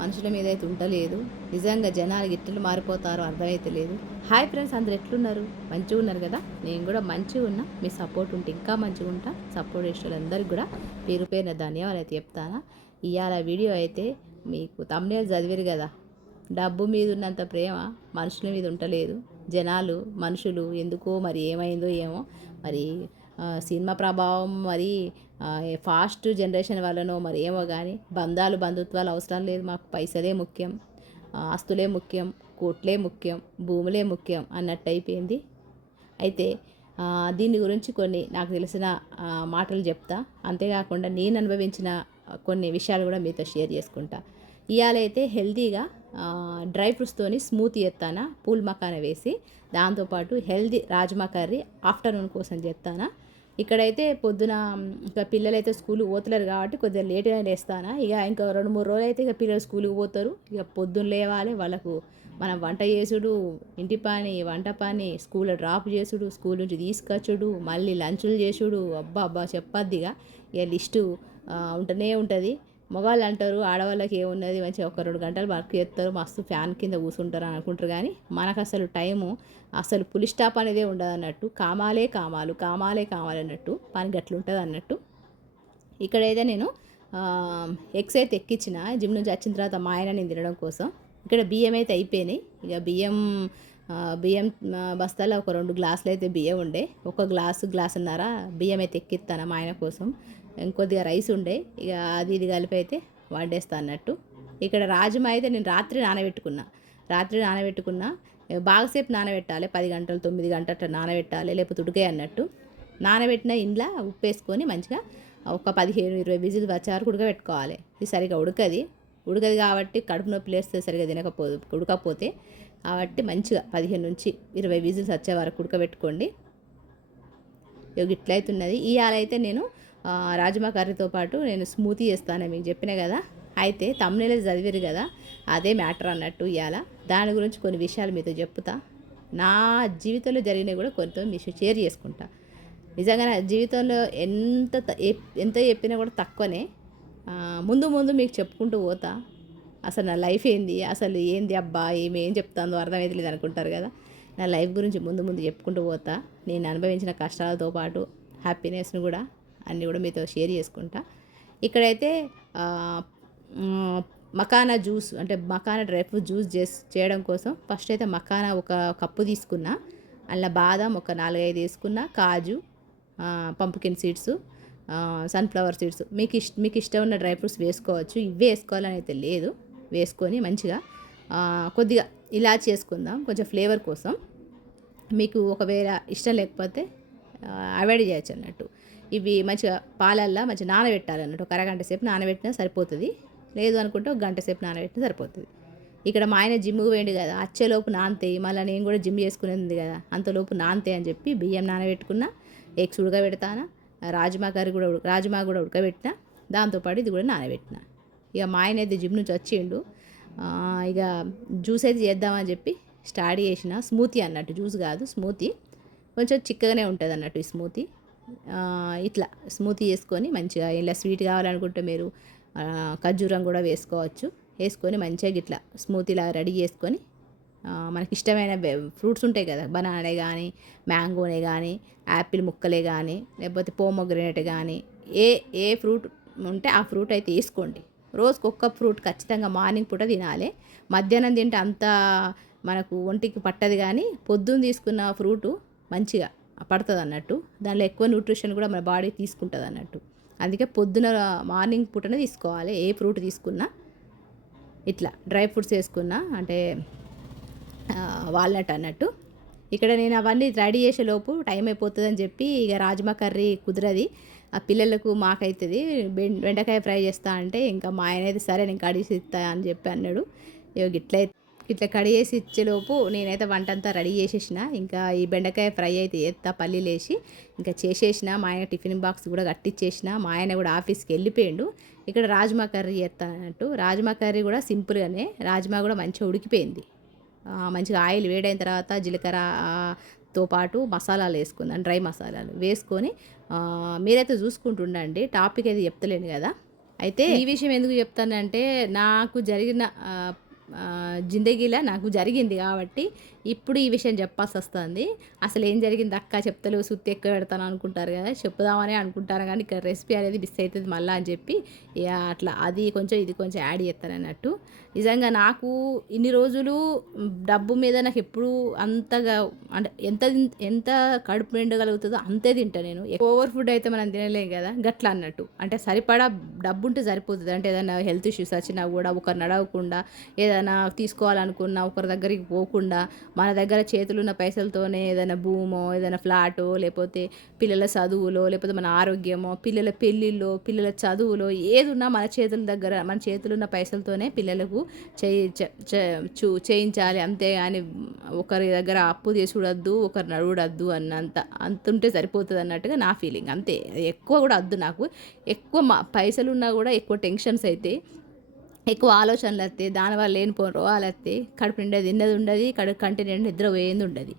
మనుషుల మీద అయితే ఉండలేదు. నిజంగా జనాలు ఎట్లా మారిపోతారో అర్థమైతలేదు. హాయ్ ఫ్రెండ్స్, అందరూ ఎట్లున్నారు? మంచిగా ఉన్నారు కదా? నేను కూడా మంచిగా ఉన్నా. మీ సపోర్ట్ ఉంటే ఇంకా మంచిగా ఉంటా. సపోర్ట్ చేసే వాళ్ళందరికీ కూడా పేరు పేరున ధన్యవాదాలు అయితే చెప్తాను. ఇవాళ వీడియో అయితే మీకు thumbnail చదివారు కదా, డబ్బు మీద ఉన్నంత ప్రేమ మనుషుల మీద ఉండలేదు. జనాలు మనుషులు ఎందుకో మరి ఏమైందో ఏమో మరి సినిమా ప్రభావం మరి ఫాస్ట్ జనరేషన్ వల్లనో మరి ఏమో కానీ బంధుత్వాలు అవసరం లేదు, మాకు పైసలే ముఖ్యం, ఆస్తులే ముఖ్యం, కోట్లే ముఖ్యం, భూములే ముఖ్యం అన్నట్టు అయిపోయింది. అయితే దీని గురించి కొన్ని నాకు తెలిసిన మాటలు చెప్తా. అంతేకాకుండా నేను అనుభవించిన కొన్ని విషయాలు కూడా మీతో షేర్ చేసుకుంటా. ఇవాళైతే హెల్తీగా డ్రై ఫ్రూట్స్తోని స్మూతీ చేస్తానా, పూల్ మకాన వేసి, దాంతోపాటు హెల్దీ రాజ్మా కర్రీ ఆఫ్టర్నూన్ కోసం చేస్తానా. ఇక్కడైతే పొద్దున ఇంకా పిల్లలైతే స్కూల్కి పోతలేరు కాబట్టి కొద్దిగా లేట్గా లేస్తానా. ఇక ఇంకా 2-3 రోజులు అయితే ఇక పిల్లలు స్కూల్కి పోతారు. ఇక పొద్దున్న లేవాలి, వాళ్ళకు మనం వంట చేసుడు, ఇంటి పని, వంట పని, స్కూల్లో డ్రాప్ చేసుడు, స్కూల్ నుంచి తీసుకొచ్చుడు, మళ్ళీ లంచులు చేసుడు, అబ్బా అబ్బా చెప్పద్దిగా. ఇక లిస్టు ఉంటూనే ఉంటుంది. మగవాళ్ళు అంటారు ఆడవాళ్ళకి ఏమున్నది, మంచిగా 1-2 గంటలు వర్క్ చేస్తారు, మస్తు ఫ్యాన్ కింద కూర్చుంటారు అని అనుకుంటారు. కానీ మనకు అసలు టైము అసలు పులి స్టాప్ అనేదే ఉండదు అన్నట్టు. కామాలే కామాలు, కామాలే కామాలి అన్నట్టు పని గట్లుంటుంది అన్నట్టు. ఇక్కడైతే నేను ఎగ్స్ అయితే ఎక్కించిన జిమ్ నుంచి వచ్చిన తర్వాత మా ఆయన నేను తినడం కోసం. ఇక్కడ బియ్యం అయితే అయిపోయినాయి. ఇక బియ్యం బస్తాలో ఒక 2 గ్లాసులు అయితే బియ్యం ఉండే, ఒక గ్లాసున్నర బియ్యం అయితే ఎక్కిస్తాను మా ఆయన కోసం. ఇంకొద్దిగా రైస్ ఉండే, ఇక అది ఇది కలిపి అయితే వండేస్తా అన్నట్టు. ఇక్కడ రాజ్మా అయితే నేను రాత్రి నానబెట్టుకున్నా. బాగాసేపు నానబెట్టాలి, 10 గంటలు 9 గంటలు అట్లా నానబెట్టాలి, లేకపోతే ఉడికాయి అన్నట్టు. నానబెట్టిన ఇంట్లో ఉప్పేసుకొని మంచిగా ఒక 15-20 విజిల్ వచ్చే వరకు ఉడకబెట్టుకోవాలి. ఇది సరిగా ఉడకది కాబట్టి కడుపు నొప్పి లేస్తే సరిగా ఉడకపోతే కాబట్టి మంచిగా 15-20 విజిల్స్ వచ్చే వరకు ఉడకబెట్టుకోండి. ఇట్లయితున్నది. ఇవాళైతే నేను రాజ్మా కర్రీతో పాటు నేను స్మూతీ చేస్తాను మీకు చెప్పిన కదా. అయితే thumbnail చదివారు కదా, అదే మ్యాటర్ అన్నట్టు. ఇవాళ దాని గురించి కొన్ని విషయాలు మీతో చెప్తా. నా జీవితంలో జరిగినవి కూడా కొంత మీతో షేర్ చేసుకుంటా. నిజంగా నా జీవితంలో ఎంత చెప్పినా కూడా తక్కువనే. ముందు మీకు చెప్పుకుంటూ పోతా. అసలు నా లైఫ్ ఏంది, అసలు ఏంది అబ్బా ఏం చెప్తాందో అర్థమైతలేదు అనుకుంటారు కదా. నా లైఫ్ గురించి ముందు చెప్పుకుంటూ పోతా. నేను అనుభవించిన కష్టాలతో పాటు హ్యాపీనెస్ను కూడా అన్నీ కూడా మీతో షేర్ చేసుకుంటా. ఇక్కడైతే మకానా జ్యూస్ అంటే మకానా డ్రై ఫ్రూట్ జ్యూస్ చేయడం కోసం ఫస్ట్ అయితే మకానా ఒక కప్పు తీసుకున్నా, అలా బాదం ఒక 4-5 వేసుకున్నా, కాజు, పంప్కిన్ సీడ్స్, సన్ఫ్లవర్ సీడ్స్, మీకు ఇష్టం ఉన్న డ్రై ఫ్రూట్స్ వేసుకోవచ్చు. ఇవే వేసుకోవాలని అయితే లేదు. వేసుకొని మంచిగా కొద్దిగా ఇలాచి వేసుకుందాం కొంచెం ఫ్లేవర్ కోసం. మీకు ఒకవేళ ఇష్టం లేకపోతే అవాయిడ్ చేయొచ్చు అన్నట్టు. ఇవి మంచిగా పాలల్లో మంచిగా నానబెట్టాలన్నట్టు. ఒక అరగంట సేపు నానబెట్టినా సరిపోతుంది. లేదు అనుకుంటే ఒక గంట సేపు నానబెట్టినా సరిపోతుంది. ఇక్కడ మా ఆయన జిమ్కి పోయిండు కదా, వచ్చేలోపు నానతాయి, మళ్ళీ నేను కూడా జిమ్ చేసుకునేది కదా, అంతలోపు నానతాయి అని చెప్పి బియ్యం నానబెట్టుకున్నా, ఎగ్స్ ఉడకబెడతాను, రాజ్మా కూడా ఉడకబెట్టిన, దాంతోపాటు ఇది కూడా నానబెట్టిన. ఇక మా ఆయన అయితే జిమ్ నుంచి వచ్చిండు. ఇక జ్యూస్ అయితే చేద్దామని చెప్పి స్టార్ట్ చేసిన. స్మూతీ అన్నట్టు, జ్యూస్ కాదు స్మూతీ. కొంచెం చిక్కగానే ఉంటుంది అన్నట్టు ఈ స్మూతీ. ఇట్లా స్మూతీ చేసుకొని మంచిగా ఇలా స్వీట్ కావాలనుకుంటే మీరు ఖర్జూరం కూడా వేసుకొని మంచిగా ఇట్లా స్మూతీలా రెడీ చేసుకొని మనకి ఇష్టమైన ఫ్రూట్స్ ఉంటాయి కదా, బనానే కానీ, మ్యాంగోనే కానీ, యాపిల్ ముక్కలే కానీ, లేకపోతే పోమోగ్రనేట్ కానీ, ఏ ఫ్రూట్ ఉంటే ఆ ఫ్రూట్ అయితే వేసుకోండి. రోజుకి ఒక్క ఫ్రూట్ ఖచ్చితంగా మార్నింగ్ పూట తినాలి. మధ్యాహ్నం తింటే అంత మనకు ఒంటికి పట్టదు, కానీ పొద్దున్న తీసుకున్న ఫ్రూటు మంచిగా పడుతుంది అన్నట్టు. దానిలో ఎక్కువ న్యూట్రిషన్ కూడా మన బాడీ తీసుకుంటుంది అన్నట్టు. అందుకే పొద్దున మార్నింగ్ పూటనే తీసుకోవాలి. ఏ ఫ్రూట్ తీసుకున్నా ఇట్లా డ్రై ఫ్రూట్స్ వేసుకున్నా అంటే వాల్నట్ అన్నట్టు. ఇక్కడ నేను అవన్నీ రెడీ చేసేలోపు టైం అయిపోతుందని చెప్పి ఇక రాజ్మా కర్రీ కుదరది, ఆ పిల్లలకు మాకైతుంది. బెండకాయ ఫ్రై చేస్తా అంటే ఇంకా మా ఆయన అయితే సరే నేను కడిగేసి ఇస్తా అని చెప్పి అన్నాడు. ఇట్లా కడిగేసి ఇచ్చేలోపు నేనైతే వంట అంతా రెడీ చేసేసిన. ఇంకా ఈ బెండకాయ ఫ్రై అయితే ఎత్తా పల్లీలు వేసి ఇంకా చేసేసిన. మా ఆయన టిఫిన్ బాక్స్ కూడా కట్టించేసిన. మా ఆయన కూడా ఆఫీస్కి వెళ్ళిపోయిండు. ఇక్కడ రాజ్మా కర్రీ చేస్తానట్టు. రాజ్మా కర్రీ కూడా సింపుల్గానే, రాజ్మా కూడా మంచిగా ఉడికిపోయింది. మంచిగా ఆయిల్ వేడైన తర్వాత జీలకర్రతో పాటు మసాలాలు వేసుకుందాం, డ్రై మసాలాలు వేసుకొని మీరైతే చూసుకుంటుండండి. టాపిక్ అయితే చెప్తలేను కదా. అయితే ఈ విషయం ఎందుకు చెప్తానంటే నాకు జరిగిన జిందగీలో నాకు జరిగింది కాబట్టి ఇప్పుడు ఈ విషయం చెప్పాల్సి వస్తుంది. అసలు ఏం జరిగింది అక్క చెప్తలేవు సుత్తి ఎక్కువ పెడతాను అనుకుంటారు కదా, చెప్పుదామని అనుకుంటారు కానీ ఇక్కడ రెసిపీ అనేది మిస్ అవుతుంది మళ్ళీ అని చెప్పి అట్లా అది కొంచెం ఇది కొంచెం యాడ్ చేస్తాను అన్నట్టు. నిజంగా నాకు ఇన్ని రోజులు డబ్బు మీద నాకు ఎప్పుడు అంతగా అంటే ఎంత ఎంత కడుపు నిండగలుగుతుందో అంతే తింటా నేను. ఓవర్ ఫుడ్ అయితే మనం తినలేం కదా, గట్లా అన్నట్టు. అంటే సరిపడా డబ్బు ఉంటే సరిపోతుంది. అంటే ఏదైనా హెల్త్ ఇష్యూస్ వచ్చినా కూడా ఒకరు నడవకుండా, ఏదైనా తీసుకోవాలనుకున్నా ఒకరి దగ్గరికి పోకుండా, మన దగ్గర చేతులున్న పైసలతోనే ఏదైనా భూమో, ఏదైనా ఫ్లాటో, లేకపోతే పిల్లల చదువులో, లేకపోతే మన ఆరోగ్యమో, పిల్లల పెళ్ళిళ్ళో, పిల్లల చదువులో ఏదున్నా మన చేతుల దగ్గర మన చేతులున్న పైసలతోనే పిల్లలకు చేయించాలి. అంతేగాని ఒకరి దగ్గర అప్పు చేసుడద్దు, ఒకరు నడువుడద్దు అంత ఉంటే సరిపోతుంది అన్నట్టుగా నా ఫీలింగ్. అంతే, ఎక్కువ కూడా వద్దు నాకు. ఎక్కువ పైసలున్నా కూడా ఎక్కువ టెన్షన్స్ అయితే, ఎక్కువ ఆలోచనలు వస్తాయి, దానివల్ల లేనిపోని రోగాలు వస్తాయి, కడుపు నిండా తిన్నది ఉండదు, కంటి నిండా నిద్ర పోయింది ఉండదు.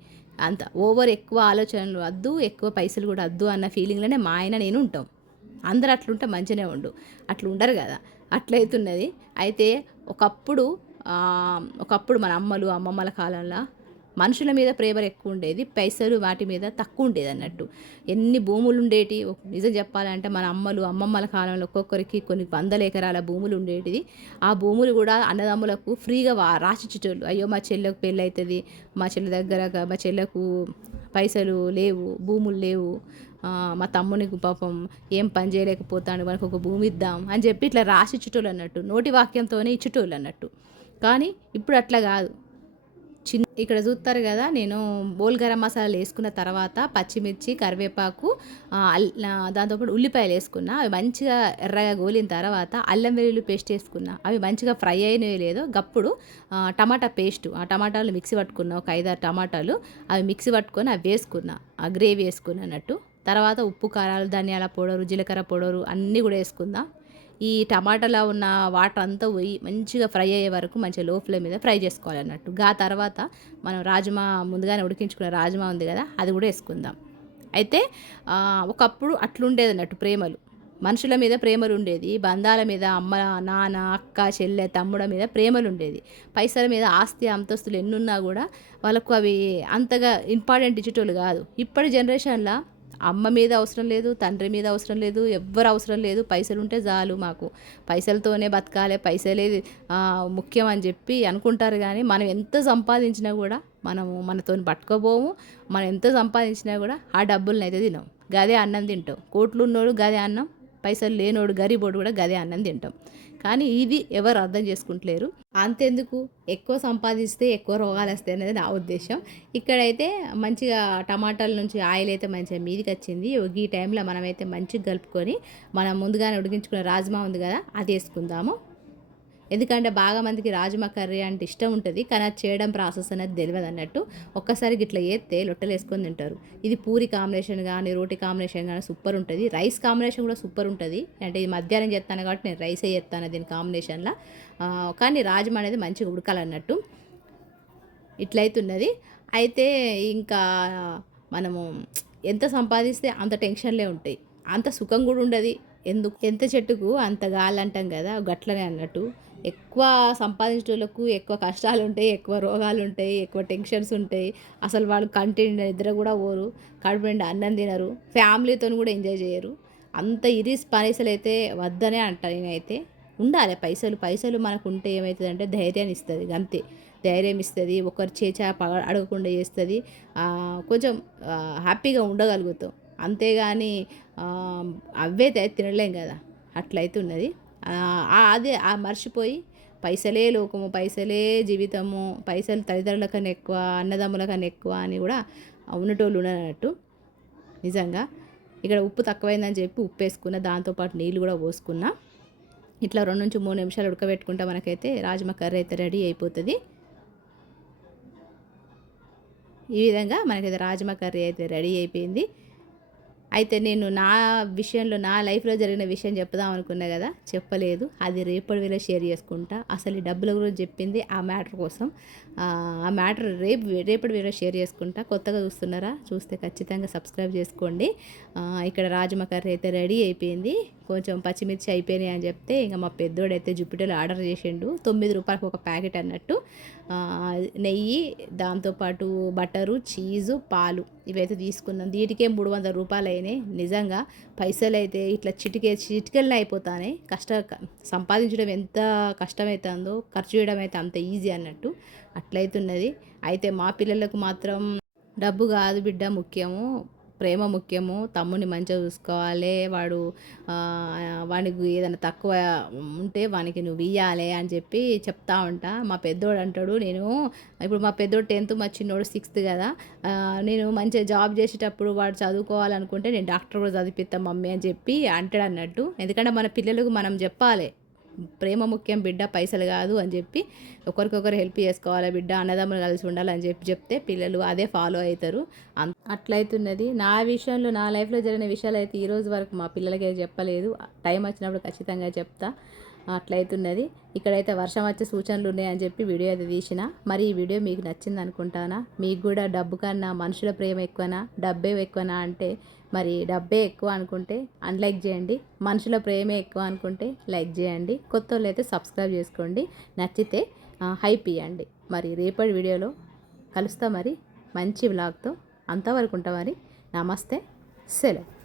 అంత ఓవర్ ఎక్కువ ఆలోచనలు వద్దు, ఎక్కువ పైసలు కూడా వద్దు అన్న ఫీలింగ్లోనే మా ఆయన నేను ఉంటాం. అందరు అట్లుంటే మంచిగానే ఉండు, అట్లా ఉండరు కదా, అట్లయితున్నది. అయితే ఒకప్పుడు మన అమ్మమ్మల కాలంలో మనుషుల మీద ప్రేమ ఎక్కువ ఉండేది, పైసలు వాటి మీద తక్కువ ఉండేది అన్నట్టు. ఎన్ని భూములు ఉండేటి నిజం చెప్పాలంటే మన అమ్మమ్మల కాలంలో ఒక్కొక్కరికి కొన్ని 100 ఎకరాల భూములు ఉండేటిది. ఆ భూములు కూడా అన్నదమ్ములకు ఫ్రీగా రాసిచ్చేటోళ్ళు. అయ్యో మా చెల్లెకు పెళ్ళి అవుతుంది, మా చెల్లెకు పైసలు లేవు, భూములు లేవు, మా తమ్మునికి పాపం ఏం పని చేయలేకపోతాడు, మనకు ఒక భూమి ఇద్దాం అని చెప్పి ఇట్లా రాసిచ్చేటోళ్ళు అన్నట్టు, నోటి వాక్యంతోనే ఇచ్చేటోళ్ళు అన్నట్టు. కానీ ఇప్పుడు అట్లా కాదు. ఇక్కడ చూస్తారు కదా, నేను బోల్ గరం మసాలాలు వేసుకున్న తర్వాత పచ్చిమిర్చి, కరివేపాకు, దాంతోపాటు ఉల్లిపాయలు వేసుకున్నా. అవి మంచిగా ఎర్రగా గోలిన తర్వాత అల్లం వెల్లుల్లి పేస్ట్ వేసుకున్నా. అవి మంచిగా ఫ్రై అయినవి లేదో గప్పుడు టమాటా పేస్టు, ఆ టమాటాలు మిక్సీ పట్టుకున్నా, ఒక 5-6 టమాటాలు అవి మిక్సీ పట్టుకొని అవి వేసుకున్నా, ఆ గ్రేవీ వేసుకున్నట్టు. తర్వాత ఉప్పు, కారాలు, ధనియాల పౌడరు, జీలకర్ర పౌడరు అన్నీ కూడా వేసుకుందాం. ఈ టమాటాలో ఉన్న వాటర్ అంతా పోయి మంచిగా ఫ్రై అయ్యే వరకు మంచిగా లో ఫ్లేమ్ మీద ఫ్రై చేసుకోవాలన్నట్టు. ఆ తర్వాత మనం రాజ్మా ముందుగానే ఉడికించుకున్న రాజ్మా ఉంది కదా, అది కూడా వేసుకుందాం. అయితే ఒకప్పుడు అట్లుండేది అన్నట్టు ప్రేమలు, మనుషుల మీద ప్రేమలు ఉండేది, బంధాల మీద అమ్మ నాన్న అక్క చెల్లె తమ్ముడ మీద ప్రేమలు ఉండేది. పైసల మీద ఆస్తి అంతస్తులు ఎన్నున్నా కూడా వాళ్ళకు అవి అంతగా ఇంపార్టెంట్ ఇచ్చేటోళ్ళు కాదు. ఇప్పటి జనరేషన్లో అమ్మ మీద అవసరం లేదు, తండ్రి మీద అవసరం లేదు, ఎవ్వరు అవసరం లేదు, పైసలు ఉంటే చాలు, మాకు పైసలతోనే బతకాలి, పైసలే ముఖ్యం అని చెప్పి అనుకుంటారు. కానీ మనం ఎంత సంపాదించినా కూడా మనతో పట్టుకోబోము. మనం ఎంత సంపాదించినా కూడా ఆ డబ్బులను అయితే తినాం, గదే అన్నం తింటాం. కోట్లు ఉన్నోడు గదే అన్నం, పైసలు లేనోడు గరీబోడు కూడా గదే అన్నం తింటాం. కానీ ఇది ఎవరు అర్థం చేసుకుంటలేరు. అంతెందుకు, ఎక్కువ సంపాదిస్తే ఎక్కువ రోగాలు వస్తాయి అనేది నా ఉద్దేశం. ఇక్కడైతే మంచిగా టమాటాల నుంచి ఆయిల్ అయితే మంచిగా మీదికి వచ్చింది. ఈ టైంలో మనమైతే మంచిగా కలుపుకొని మనం ముందుగానే ఉడికించుకున్న రాజ్మా ఉంది కదా, అది వేసుకుందాము. ఎందుకంటే బాగా మందికి రాజ్మా కర్రీ అంటే ఇష్టం ఉంటుంది, కానీ అది చేయడం ప్రాసెస్ అనేది తెలియదు అన్నట్టు. ఒక్కసారికి ఇట్లా వేస్తే లొట్టలు వేసుకొని తింటారు. ఇది పూరి కాంబినేషన్ కానీ రోటీ కాంబినేషన్ కానీ సూపర్ ఉంటుంది. రైస్ కాంబినేషన్ కూడా సూపర్ ఉంటుంది. అంటే ఇది మధ్యాహ్నం చేస్తాను కాబట్టి నేను రైసే చేస్తాను దీని కాంబినేషన్లో. కానీ రాజ్మా అనేది మంచిగా ఉడకాలన్నట్టు. ఇట్లయితున్నది. అయితే ఇంకా మనము ఎంత సంపాదిస్తే అంత టెన్షన్లే ఉంటాయి, అంత సుఖం కూడా ఉండదు. ఎంత చెట్టుకు అంత గాలి అంటాం కదా, గట్లనే అన్నట్టు. ఎక్కువ సంపాదించేటోళ్ళకు ఎక్కువ కష్టాలు ఉంటాయి, ఎక్కువ రోగాలు ఉంటాయి, ఎక్కువ టెన్షన్స్ ఉంటాయి. అసలు వాళ్ళు కంటి నిద్ర కూడా పోరు, కడుపు నిండా అన్నం తినరు, ఫ్యామిలీతో కూడా ఎంజాయ్ చేయరు. అంత ఇరీస్ పైసలు అయితే వద్దనే అంటాను నేనైతే. ఉండాలి పైసలు మనకు ఉంటే ఏమవుతుందంటే ధైర్యాన్ని ఇస్తుంది, అంతే. ధైర్యం ఇస్తుంది, ఒకరి చేచాప అడగకుండా చేస్తుంది, కొంచెం హ్యాపీగా ఉండగలుగుతాం. అంతేగాని అవే తినలేం కదా, అట్లయితే ఉన్నది. అదే మర్చిపోయి పైసలే లోకము, పైసలే జీవితము, పైసలు తల్లిదండ్రుల కన్నా ఎక్కువ, అన్నదమ్ముల కన్నా ఎక్కువ అని కూడా ఉన్నటోళ్ళు ఉన్నట్టు. నిజంగా ఇక్కడ ఉప్పు తక్కువైందని చెప్పి ఉప్పు వేసుకున్న, దాంతోపాటు నీళ్ళు కూడా పోసుకున్నా. ఇట్లా 2-3 నిమిషాలు ఉడకబెట్టుకుంటే మనకైతే రాజ్మా కర్రీ అయితే రెడీ అయిపోతుంది. ఈ విధంగా మనకైతే రాజ్మా కర్రీ అయితే రెడీ అయిపోయింది. అయితే నేను నా విషయంలో, నా లైఫ్లో జరిగిన విషయం చెప్దాం అనుకున్నా కదా, చెప్పలేదు. అది రేపటి వేళ షేర్ చేసుకుంటా. అసలు ఈ డబ్బుల గురించి చెప్పింది ఆ మ్యాటర్ కోసం. ఆ మ్యాటర్ రేపటి వేళ షేర్ చేసుకుంటా. కొత్తగా చూస్తున్నారా, చూస్తే ఖచ్చితంగా సబ్స్క్రైబ్ చేసుకోండి. ఇక్కడ రాజ్మా కర్రీ అయితే రెడీ అయిపోయింది. కొంచెం పచ్చిమిర్చి అయిపోయినాయి అని చెప్తే ఇంకా మా పెద్దోడైతే జుపిటోలో ఆర్డర్ చేసిండు. 9 రూపాయలకు ఒక ప్యాకెట్ అన్నట్టు. నెయ్యి, దాంతోపాటు బటరు, చీజు, పాలు ఇవైతే తీసుకున్నాం. వీటికే 300 రూపాయలు అయినాయి. నిజంగా పైసలు అయితే ఇట్లా చిటికెళ్ళనే అయిపోతానే. సంపాదించడం ఎంత కష్టమవుతుందో ఖర్చు చేయడం అయితే అంత ఈజీ అన్నట్టు అట్లయితున్నది. అయితే మా పిల్లలకు మాత్రం డబ్బు కాదు బిడ్డ ముఖ్యము, ప్రేమ ముఖ్యము. తమ్ముని మంచిగా చూసుకోవాలి. వానికి ఏదైనా తక్కువ ఉంటే వానికి నువ్వు ఇయ్యాలి అని చెప్పి చెప్తా ఉంటా. మా పెద్దోడు అంటాడు, నేను ఇప్పుడు మా పెద్దోడు 10th, మా చిన్నోడు 6th కదా, నేను మంచిగా జాబ్ చేసేటప్పుడు వాడు చదువుకోవాలనుకుంటే నేను డాక్టర్ కూడా చదివిస్తాను మమ్మీ అని చెప్పి అంటాడు అన్నట్టు. ఎందుకంటే మన పిల్లలకు మనం చెప్పాలి, ప్రేమ ముఖ్యం బిడ్డ, పైసలు కాదు అని చెప్పి. ఒకరికొకరు హెల్ప్ చేసుకోవాలి బిడ్డ, అన్నదమ్ములు కలిసి ఉండాలని చెప్తే పిల్లలు అదే ఫాలో అవుతారు. అట్లయితున్నది. నా విషయంలో, నా లైఫ్లో జరిగిన విషయాలు అయితే ఈరోజు వరకు మా పిల్లలకి చెప్పలేదు. టైం వచ్చినప్పుడు ఖచ్చితంగా చెప్తా. అట్లయితున్నది. ఇక్కడైతే వర్షం వచ్చే సూచనలు ఉన్నాయని చెప్పి వీడియో అయితే తీసిన. మరి ఈ వీడియో మీకు నచ్చింది అనుకుంటానా? మీకు కూడా డబ్బు కన్నా మనుషుల ప్రేమ ఎక్కువనా, డబ్బే ఎక్కువనా అంటే మరి డబ్బే ఎక్కువ అనుకుంటే అన్లైక్ చేయండి, మనుషుల ప్రేమే ఎక్కువ అనుకుంటే లైక్ చేయండి. కొత్త వాళ్ళు అయితే సబ్స్క్రైబ్ చేసుకోండి, నచ్చితే హైప్ ఇవ్వండి. మరి రేపటి వీడియోలో కలుస్తా మరి మంచి వ్లాగ్తో. అంతవరకు ఉంటా మరి. నమస్తే, సెలవు.